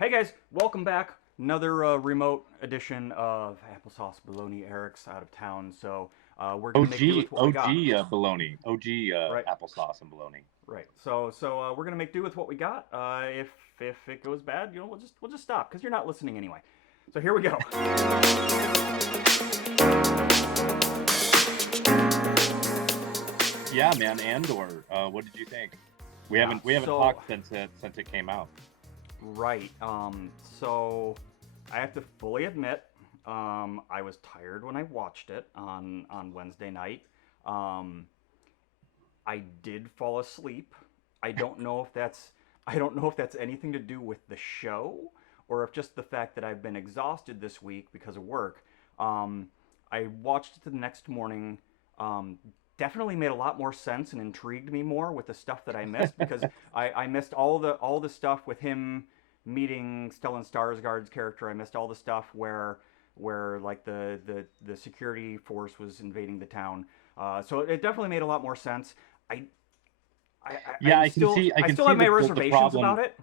Hey guys, welcome back. Another remote edition of Applesauce Baloney. Eric's out of town, so we're gonna make do OG with what we got. OG bologna, OG Right, applesauce and bologna. right. So we're gonna make do with what we got. If it goes bad, we'll just stop because you're not listening anyway. So here we go. Yeah, man, Andor. What did you think? We Yeah. haven't So talked since it came out. right. So I have to fully admit, I was tired when I watched it on Wednesday night. Um, I did fall asleep. I don't know if that's I don't know if that's anything to do with the show or if just the fact that I've been exhausted this week because of work. Um, I watched it the next morning. Um, Definitely made a lot more sense and intrigued me more with the stuff that I missed because I missed all the stuff with him meeting Stellan Skarsgård's character. I missed all the stuff where like the security force was invading the town. So it definitely made a lot more sense. I Yeah, I'm still I I can still see have my the reservations problem. about it.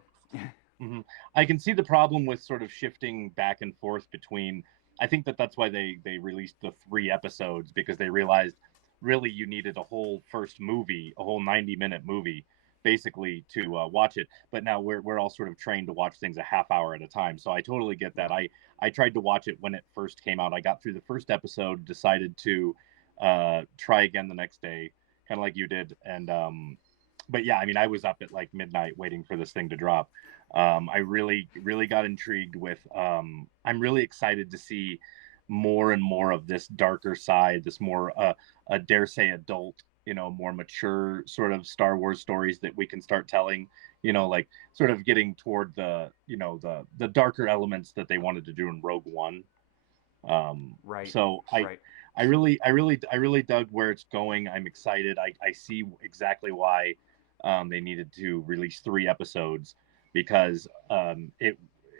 hmm I can see the problem with sort of shifting back and forth between. I think that's why they released the 3 episodes, because they realized really you needed a whole first movie, a whole 90-minute movie, basically to watch it. But now we're all sort of trained to watch things a half hour at a time, so I totally get that. Yeah. I tried to watch it when it first came out. I got through the first episode, decided to try again the next day, kind of like you did, and but yeah, I mean, I was up at like midnight waiting for this thing to drop. I really got intrigued with. I'm really excited to see more and more of this darker side, this more, dare say, adult, more mature sort of Star Wars stories that we can start telling. Like sort of getting toward the darker elements that they wanted to do in Rogue One. Right. So Right. I really dug where it's going. I'm excited. I see exactly why they needed to release 3 episodes, because it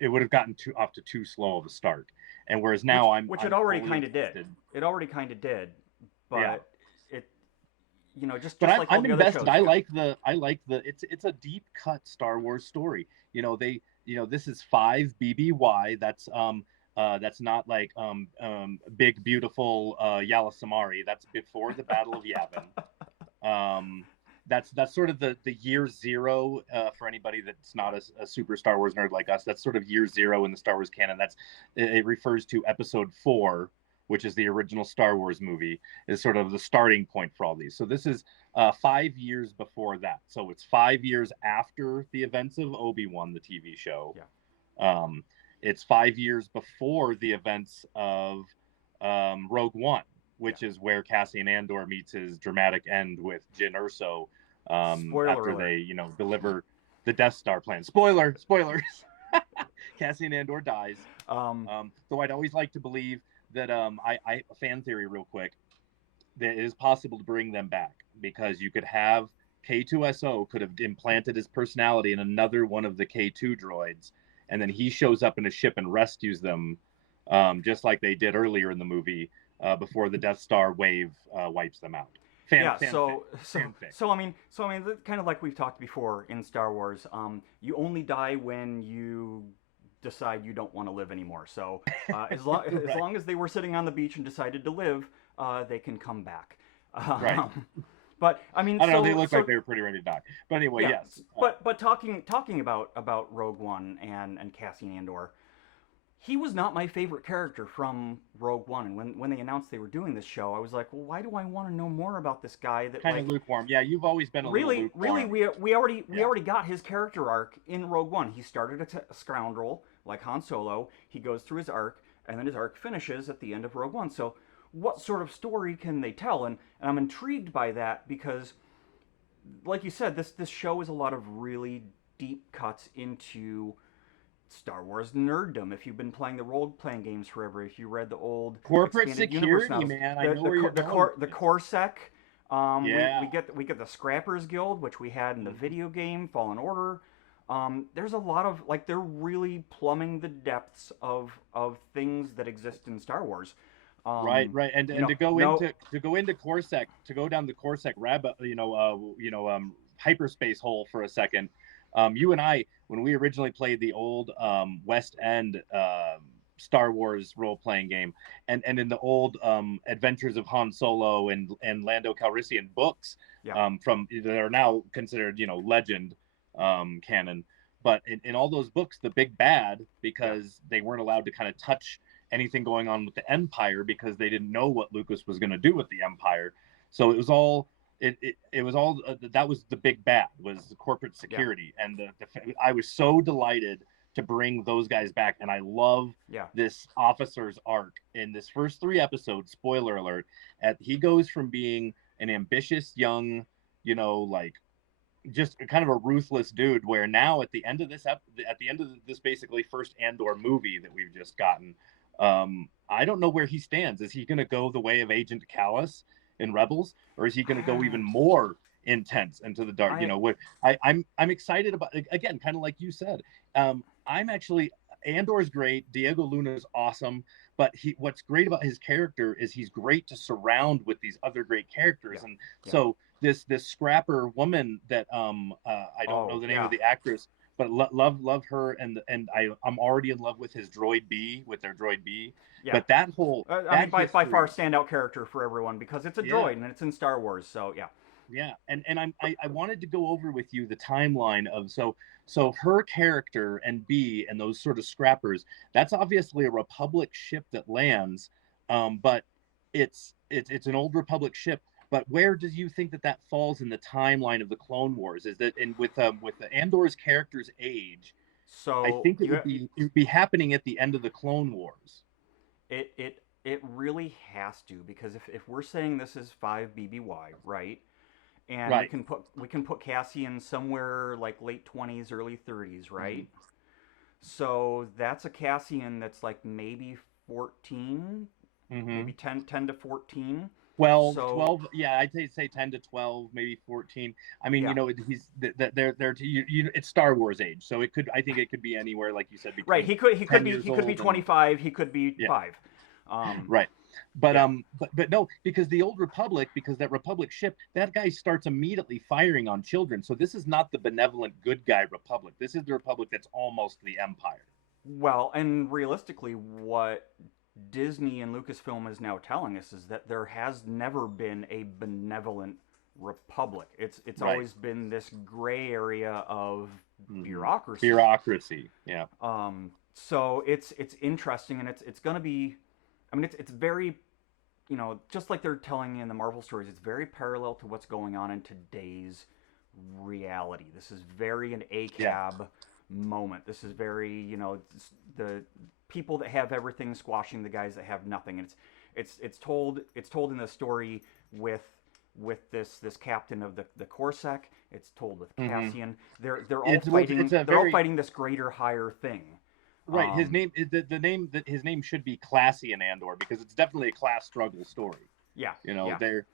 would have gotten off to too slow of a start. And whereas Which now which it I'm already fully kind of did. invested. It already kind of did, Yeah, but it just but just like all I'm the other invested. shows do. I like the it's a deep cut Star Wars story. This is 5 BBY. That's not like big beautiful Yala Samari. That's before the Battle of Yavin. Um, that's sort of the year zero, for anybody that's not a super Star Wars nerd like us. That's sort of year zero in the Star Wars canon. It refers to Episode 4, which is the original Star Wars movie, is sort of the starting point for all these. So this is 5 years before that. So it's 5 years after the events of Obi-Wan, the TV show. Yeah. Um, it's 5 years before the events of Rogue One, Yeah. which is where Cassian Andor meets his dramatic end with Jyn Erso, Spoiler after alert. they, deliver the Death Star plan. Spoilers. Cassian Andor dies. Um, Though I'd always like to believe that, fan theory real quick, that it is possible to bring them back, because you could have K2SO could have implanted his personality in another one of the K2 droids, and then he shows up in a ship and rescues them, just like they did earlier in the movie, before the Death Star wave wipes them out. yeah. Fanfic, So so fanfic. so I mean, kind of like we've talked before in Star Wars. You only die when you decide you don't want to live anymore. So as Right, long as they were sitting on the beach and decided to live, they can come back. right. Um, but I mean, I don't know. They so look like so they were pretty ready to die. But anyway, yeah. yes. But talking about Rogue One and Cassian Andor, he was not my favorite character from Rogue One. And when they announced they were doing this show, I was like, well, why do I want to know more about this guy that Kind of like lukewarm. Yeah, you've always been a little really lukewarm. we Yeah. already got his character arc in Rogue One. He started a scoundrel like Han Solo. He goes through his arc, and then his arc finishes at the end of Rogue One. So what sort of story can they tell? And I'm intrigued by that because, like you said, this show is a lot of really deep cuts into Star Wars nerddom. If you've been playing the role playing games forever, if you read the old Corporate expanded universe security, novels, man. I know where you're going with the this. Corsec. Yeah. We get the Scrappers Guild, which we had in the Mhm. video game Fallen Order. There's a lot of like they're really plumbing the depths of things that exist in Star Wars. Right, right, You and know, to go no, into Corsac, to go down the Corsac rabbit, hyperspace hole for a second. You and I, when we originally played the old West End Star Wars role playing game, and in the old Adventures of Han Solo and Lando Calrissian books, Yeah. from that are now considered legend canon. But in all those books, the big bad, Yeah. because they weren't allowed to kind of touch anything going on with the Empire because they didn't know what Lucas was going to do with the Empire. So it was all it was all that was the big bad, was the corporate Yeah. security. And I was so delighted to bring those guys back, and I love Yeah. this officer's arc in this first 3 episodes. Spoiler alert: he goes from being an ambitious young, like just kind of a ruthless dude, where now at the end of this basically first Andor movie that we've just gotten, I don't know where he stands. Is he going to go the way of Agent Callus in Rebels, or is he going to go even more intense into the dark? I What I'm excited about, again, kind of like you said. I'm actually Andor's great. Diego Luna's awesome, but what's great about his character is he's great to surround with these other great characters. Yeah. And Yeah. so this scrapper woman that I don't know Oh, the name yeah. of the actress, but love her. And I'm already in love with his droid B, with their droid B. Yeah. But that whole I mean, that by far history, standout character for everyone because it's a yeah. droid and it's in Star Wars. So yeah. Yeah, and I wanted to go over with you the timeline of, so her character and B and those sort of scrappers. That's obviously a Republic ship that lands, but it's an old Republic ship. But where do you think that falls in the timeline of the Clone Wars? Is that, and with the Andor's character's age, I So think it would be happening at the end of the Clone Wars. it really has to because if we're saying this is 5 BBY, right? And Right. we can put Cassian somewhere like late 20s, early 30s, Mm-hmm. right? So that's a Cassian that's like maybe 14, Mm-hmm. maybe 10 to 14. 12, So 12, yeah, I'd say 10 to 12, maybe 14. I mean, yeah, he's they're it's Star Wars age, so I think it could be anywhere, like you said, right. between 10 years He could be old and 25. He could be yeah, 5. Um, right. But yeah. no, because the old Republic, because that Republic ship, that guy starts immediately firing on children. So this is not the benevolent good guy Republic. This is the Republic that's almost the Empire. Well, and realistically, what Disney and Lucasfilm is now telling us is that there has never been a benevolent republic. It's Right. always been this gray area of Mm-hmm. bureaucracy. Bureaucracy. Yeah. So it's interesting, and it's going to be. I mean, it's very, just like they're telling in the Marvel stories. It's very parallel to what's going on in today's reality. This is very an Yeah. ACAB moment. This is very, the people that have everything squashing the guys that have nothing. And it's told in the story with this captain of the Corsac. It's told with Mm-hmm. Cassian. They're all It's well, fighting. it's a They're all very fighting this greater, higher thing. right. His Um, name is the name that his name should be Cassian Andor, because it's definitely a class struggle story. yeah, yeah. They're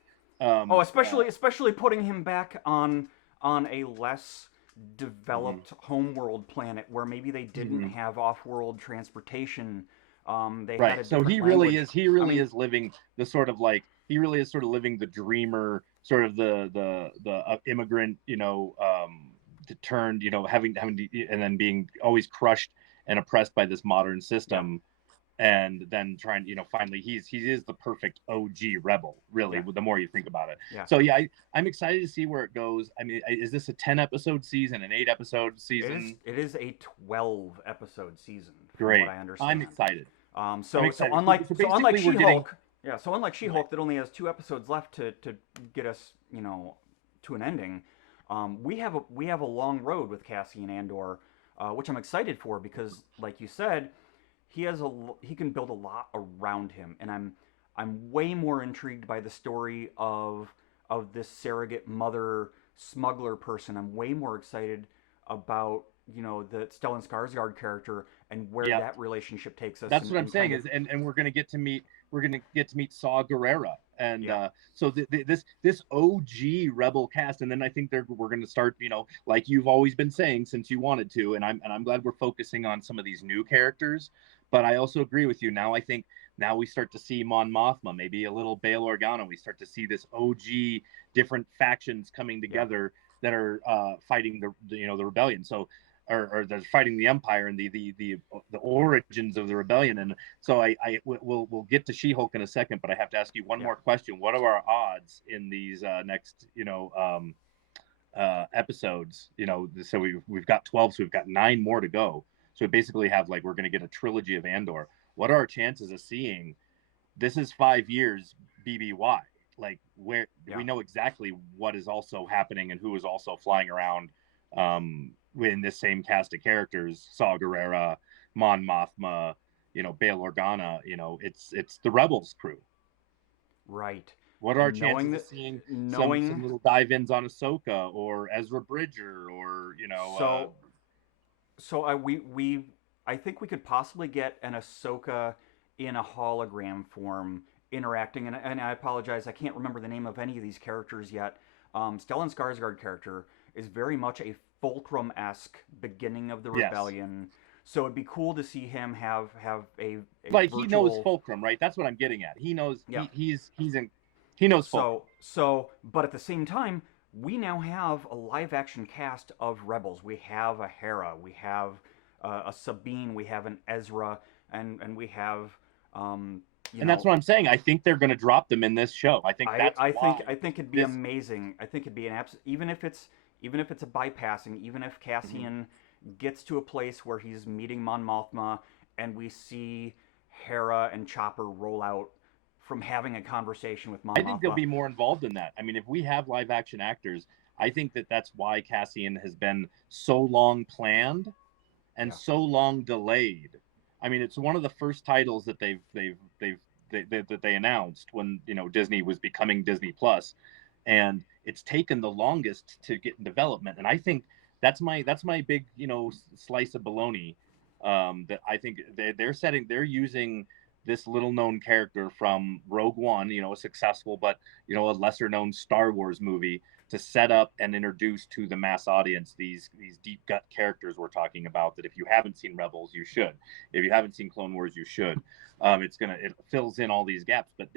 Oh, um especially putting him back on a less mhm, developed homeworld planet where maybe they didn't mhm. have off-world transportation. They had Right. a So different language. he I really mean, is living the sort of like he really is sort of living the dreamer, sort of the immigrant, turned, having to, and then being always crushed and oppressed by this modern yeah, system, and then trying, finally he is the perfect OG rebel, really, yeah, the more you think about it. yeah. So yeah, I'm excited to see where it goes. I mean, is this a 10 episode season, an 8 episode season? It is a 12 episode season from what Great. I I'm understand. excited. I'm So excited. So unlike basically we're getting She-Hulk, yeah. So unlike right. She-Hulk that only has 2 episodes left to get us to an ending, we have a long road with Cassian Andor, which I'm excited for because like you said, he can build a lot around him, and I'm way more intrigued by the story of this surrogate mother smuggler person. I'm way more excited about the Stellan Skarsgård character and where Yeah. that relationship takes us That's what I'm and saying kind of is, and we're gonna get to meet Saw Gerrera, and yeah. so this OG Rebel cast, and then I think we're gonna start, like you've always been saying since you wanted to, and I'm glad we're focusing on some of these new characters, but I also agree with you. Now I think now we start to see Mon Mothma, maybe a little Bail Organa. We start to see this OG different factions coming Yeah. together. that are fighting the rebellion. So or they're fighting the Empire and the origins of the rebellion. And so we'll get to She-Hulk in a second, but I have to ask you one Yeah. more question. What are our odds in these next episodes? So we've got 12, so we've got 9 more to go. So we basically have like we're going to get a trilogy of Andor. What are our chances of seeing? This is 5 years BBY. Like where Yeah. we know exactly what is also happening and who is also flying around in this same cast of characters: Saw Gerrera, Mon Mothma, Bail Organa. It's the Rebels crew. Right. What are our And knowing chances of that, seeing some knowing little dive-ins on Ahsoka or Ezra Bridger or so so I think we could possibly get an Ahsoka in a hologram form interacting, and I apologize, I can't remember the name of any of these characters yet. Stellan Skarsgård character is very much a Fulcrum-esque beginning of the yes, rebellion, so it'd be cool to see him have a like he knows virtual. Fulcrum, right? That's what I'm getting at. He knows Yeah. he knows Fulcrum. But at the same time, we now have a live action cast of Rebels. We have a Hera, we have a Sabine, we have an Ezra, and we have, um, you And that's know, what I'm saying. I think they're going to drop them in this show. I think I that's I think why I think it'd be this. amazing. I think it'd be an even if it's a bypassing, even if Mhm. Cassian gets to a place where he's meeting Mon Mothma and we see Hera and Chopper roll out from having a conversation with Mon I think they'll Mothma. be more involved in that. I mean, if we have live action actors, I think that's why Cassian has been so long planned and Yeah. so long delayed. I mean, it's one of the first titles that that they announced when Disney was becoming Disney Plus, and it's taken the longest to get in development. And I think that's my big slice of bologna. That I think they're using this little known character from Rogue One, a successful but a lesser known Star Wars movie, to set up and introduce to the mass audience these deep gut characters we're talking about. That if you haven't seen Rebels, you should. If you haven't seen Clone Wars, you should. It fills in all these gaps. But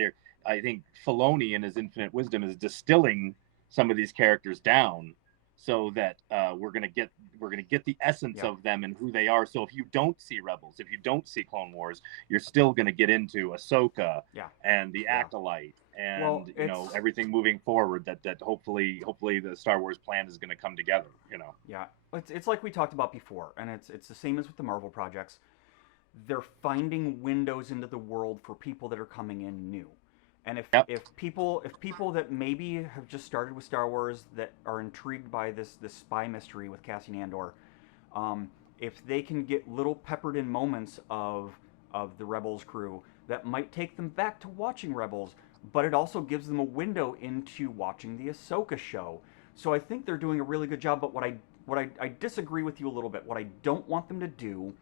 I think Filoni in his infinite wisdom is distilling some of these characters down so that we're gonna get the essence Yeah. of them and who they are. So if you don't see Rebels, if you don't see Clone Wars, you're still gonna get into Ahsoka Yeah. and the Yeah. Acolyte Well, and it's everything moving forward. That hopefully the Star Wars plan is gonna come together. yeah, it's like we talked about before, and it's the same as with the Marvel projects. They're finding windows into the world for people that are coming in new. And Yep. if people that maybe have just started with Star Wars that are intrigued by this spy mystery with Cassian Andor, um, if they can get little peppered in moments of the Rebels crew, that might take them back to watching Rebels, but it also gives them a window into watching the Ahsoka show. So I think they're doing a really good job. But I disagree with you a little bit. What I don't want them to do,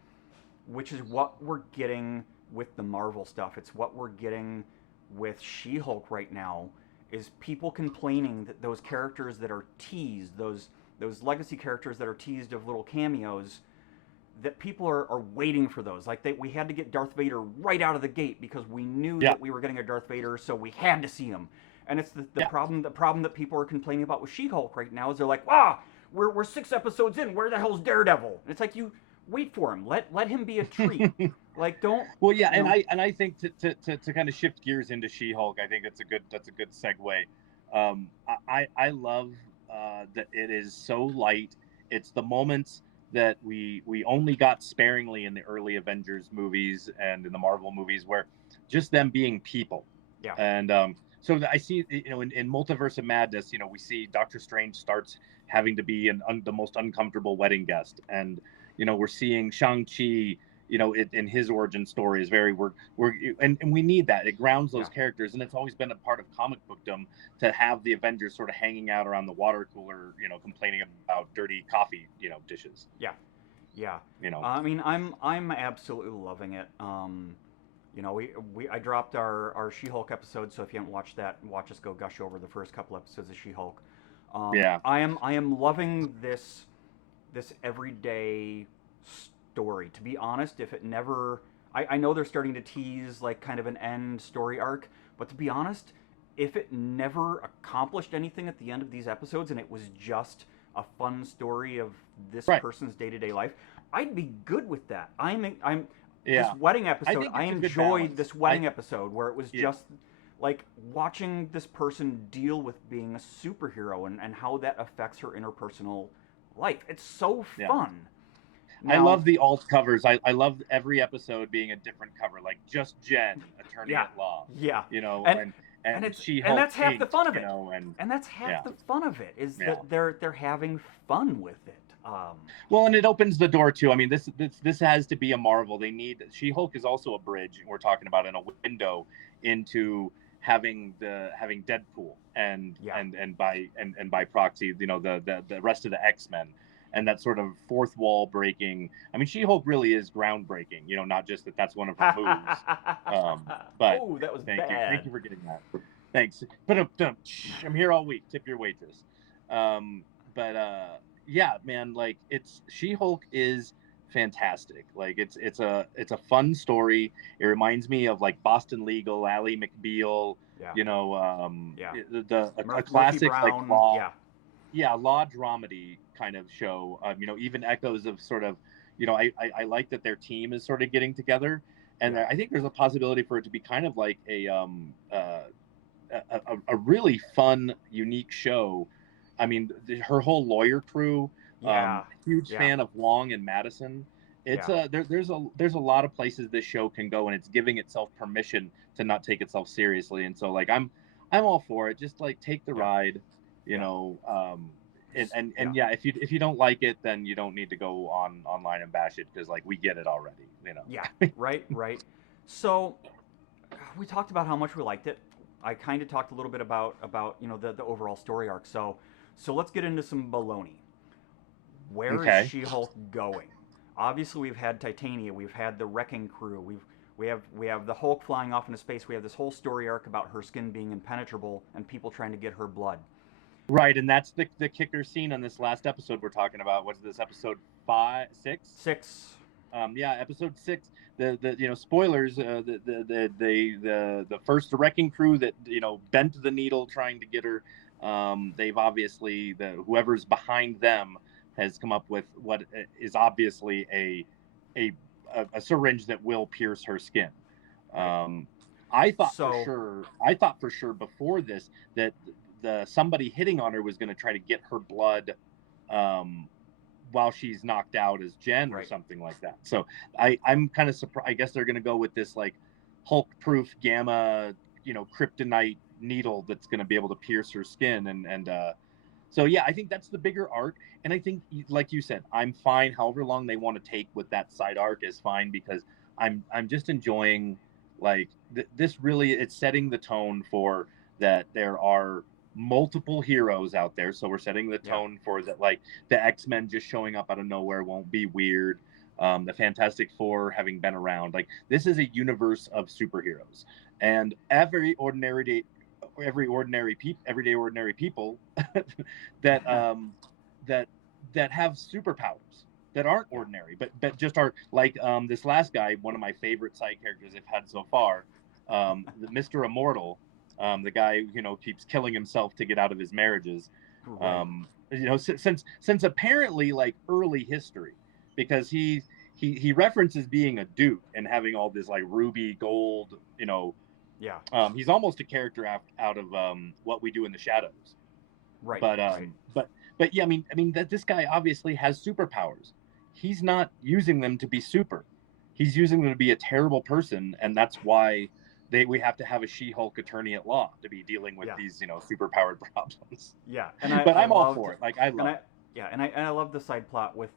which is what we're getting with the Marvel stuff, it's what we're getting with She-Hulk right now, is people complaining that those characters that are teased, those legacy characters that are teased of little cameos, that people are waiting for those. Like we had to get Darth Vader right out of the gate because we knew Yeah. that we were getting a Darth Vader, so we had to see him. And it's the Yeah. problem that people are complaining about with She-Hulk right now is they're like, ah, we're 6 episodes in. Where the hell's Daredevil? And it's like, you wait for him. Let him be a treat. Like, don't Well, yeah, you and know? I think to kind of shift gears into She-Hulk, I think that's a good segue. I love that it is so light. It's the moments that we only got sparingly in the early Avengers movies and in the Marvel movies, where just them being people. Yeah, And so I see, in Multiverse of Madness, we see Doctor Strange starts having to be the most uncomfortable wedding guest, and we're seeing Shang-Chi, in his origin story is very we're and we need that. It grounds yeah, those characters, and it's always been a part of comic bookdom to have the Avengers sort of hanging out around the water cooler, complaining about dirty coffee, dishes. yeah, yeah. You know, I mean, I'm absolutely loving it. I dropped our She-Hulk episode, so if you haven't watched that, watch us go gush over the first couple episodes of She-Hulk. yeah, I am loving this everyday story. To be honest, if it never, I know they're starting to tease like kind of an end story arc, but to be honest, if it never accomplished anything at the end of these episodes and it was just a fun story of this Right. person's day-to-day life, I'd be good with that. I'm this Yeah. wedding I episode. think I it's a good enjoyed balance. this wedding episode where it was Yeah. just like watching this person deal with being a superhero and how that affects her interpersonal life. It's so Yeah. fun. I Now, love the alt covers. I love every episode being a different cover, like just Jen, attorney yeah, at law, yeah, you know, and and it's and SheHulk that's half the Pink, fun of you it. know, and And that's half yeah, the fun of it is yeah. that they're having fun with it. Well, and it opens the door too. I mean, this has to be a Marvel. They need SheHulk is also a bridge. We're talking about in a window into having Deadpool Yeah, and by proxy, you know, the rest of the X-Men and that sort of fourth wall breaking. I mean, She-Hulk really is groundbreaking. You know, not just that that's one of her moves. But oh, that was thank bad. you for getting that. Thanks. But I'm here all week. Tip your waitress. But yeah, man, like it's She-Hulk is fantastic. Like it's a fun story. It reminds me of like Boston Legal, Ally McBeal, Yeah, you know, yeah. a Murphy classic like Brown. law, Yeah, yeah, law dramedy kind of show. You know, even echoes of sort of, you know, I like that their team is sort of getting together, and yeah, I think there's a possibility for it to be kind of like a really fun, unique show. I mean, her whole lawyer crew. yeah, Huge yeah, fan of Long and Madison. It's yeah, there's a lot of places this show can go, and it's giving itself permission to not take itself seriously. And so, like, I'm all for it. Just like take the yeah, ride, you yeah, know. yeah. And yeah, if you don't like it, then you don't need to go online and bash it because like we get it already, you Yeah, know. right, right. So we talked about how much we liked it. I kind of talked a little bit about the overall story arc. So let's get into some baloney. Where is Okay. She-Hulk going? Obviously, we've had Titania, we've had the Wrecking Crew, we have the Hulk flying off into space. We have this whole story arc about her skin being impenetrable and people trying to get her blood. Right, and that's the kicker scene on this last episode we're talking about. What's this episode 5, 6? 6. Yeah, episode 6. The you know spoilers. The first wrecking crew that you know bent the needle trying to get her. They've obviously whoever's behind them has come up with what is obviously a a syringe that will pierce her skin. Right. Um, So I thought for sure before this that the somebody hitting on her was going to try to get her blood um, while she's knocked out as Jen or right. something like that. So I'm kind of surprised. I guess they're going to go with this like Hulk-proof gamma, you know, kryptonite needle that's going to be able to pierce her skin and so yeah, I think that's the bigger arc, and I think, like you said, I'm fine. However long they want to take with that side arc is fine because I'm just enjoying like this. Really, it's setting the tone for that. There are multiple heroes out there, so we're setting the Yeah. tone for that. Like the X-Men just showing up out of nowhere won't be weird. The Fantastic Four having been around, like this is a universe of superheroes, and everyday ordinary people that that that have superpowers that aren't Yeah. ordinary, but just are like this last guy, one of my favorite side characters I've had so far, the Mr. Immortal, the guy you know keeps killing himself to get out of his marriages, Right. you know, since apparently like early history, because he references being a duke and having all this like ruby gold, you know. Yeah. He's almost a character out of What We Do in the Shadows. Right. But Right. yeah, I mean that this guy obviously has superpowers. He's not using them to be super. He's using them to be a terrible person, and that's why we have to have a She-Hulk attorney at law to be dealing with Yeah. these superpowered problems. Yeah. And But I I'm all loved for it. Like I and love I it. yeah, and I love the side plot with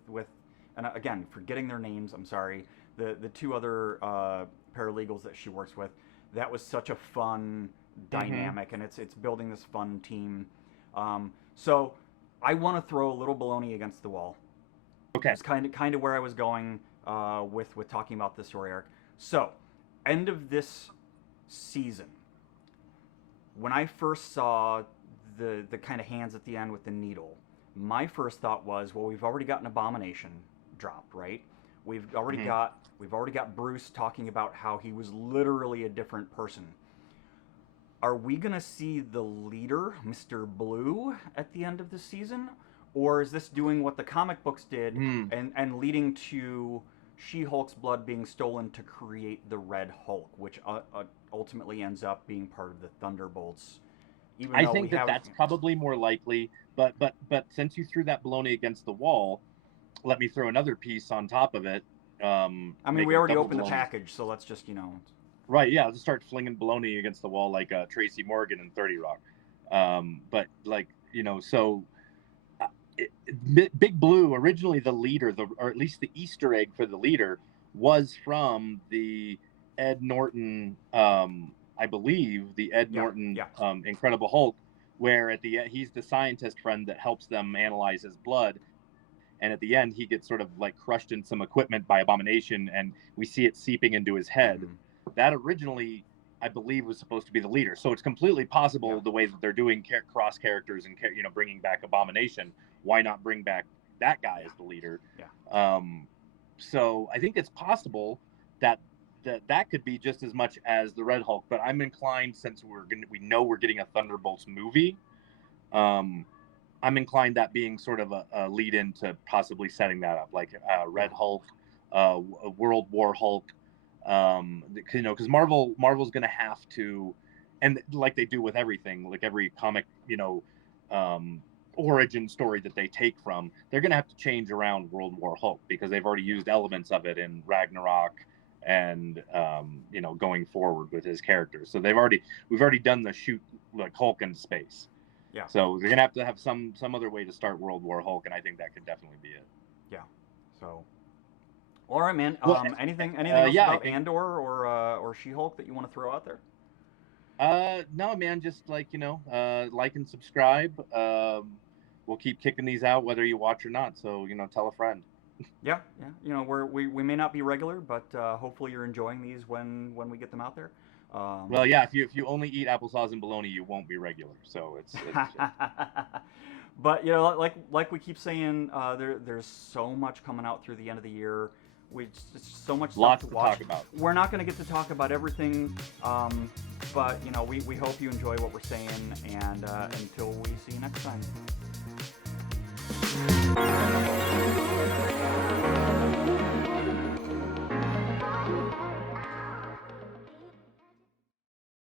and again, forgetting their names, I'm sorry. The two other paralegals that she works with. That was such a fun Mm-hmm. dynamic, and it's building this fun team. So I want to throw a little baloney against the wall. Okay. It's kind of where I was going with talking about the story arc. So, end of this season, when I first saw the kind of hands at the end with the needle, my first thought was, well, we've already got an Abomination drop, right? We've already Mm-hmm. got we've already got Bruce talking about how he was literally a different person. Are we gonna see the leader, Mr. Blue, at the end of the season, or is this doing what the comic books did Hmm. and leading to She-Hulk's blood being stolen to create the Red Hulk, which ultimately ends up being part of the Thunderbolts, even I though we think that have. that's probably more likely. But since you threw that baloney against the wall, let me throw another piece on top of it. I mean, Make we it already double opened the baloney. package, so let's just Right? Yeah, I'll just start flinging baloney against the wall like Tracy Morgan in 30 Rock. But like so uh, Big Blue, originally the leader, or at least the Easter egg for the leader, was from the Ed Norton, I believe, the Ed yeah, Norton yeah, Incredible Hulk, where at the end he's the scientist friend that helps them analyze his blood, and at the end he gets sort of like crushed in some equipment by Abomination, and we see it seeping into his head. mm-hmm. That originally, I believe, was supposed to be the leader. So it's completely Yeah, possible the way that they're doing cross characters and bringing back Abomination. Why not bring back that guy yeah, as the leader? yeah, Um, so I think it's possible that that could be just as much as the Red Hulk. But I'm inclined, since we know we're getting a Thunderbolts movie. Um, I'm inclined that being sort of a lead in to possibly setting that up, like yeah, Red Hulk, World War Hulk, because Marvel's going to have to, and like they do with everything, like every comic, um, origin story that they take from, they're going to have to change around World War Hulk because they've already yeah, used elements of it in Ragnarok and going forward with his characters. So we've already done the shoot like Hulk into space. yeah, So they're gonna have some other way to start World War Hulk, and I think that could definitely be it. yeah. So, all right, man. Well, Anything else yeah, I about think Andor or She-Hulk that you want to throw out there? no, man, just like like and subscribe. We'll keep kicking these out whether you watch or not. So tell a friend. Yeah, yeah. We may not be regular, but hopefully you're enjoying these when we get them out there. Well, yeah, if you only eat applesauce and bologna, you won't be regular. So it's But like we keep saying, there's so much coming out through the end of the year. It's so much stuff lots to to watch. talk about. We're not going to get to talk about everything, but we hope you enjoy what we're saying. And until we see you next time.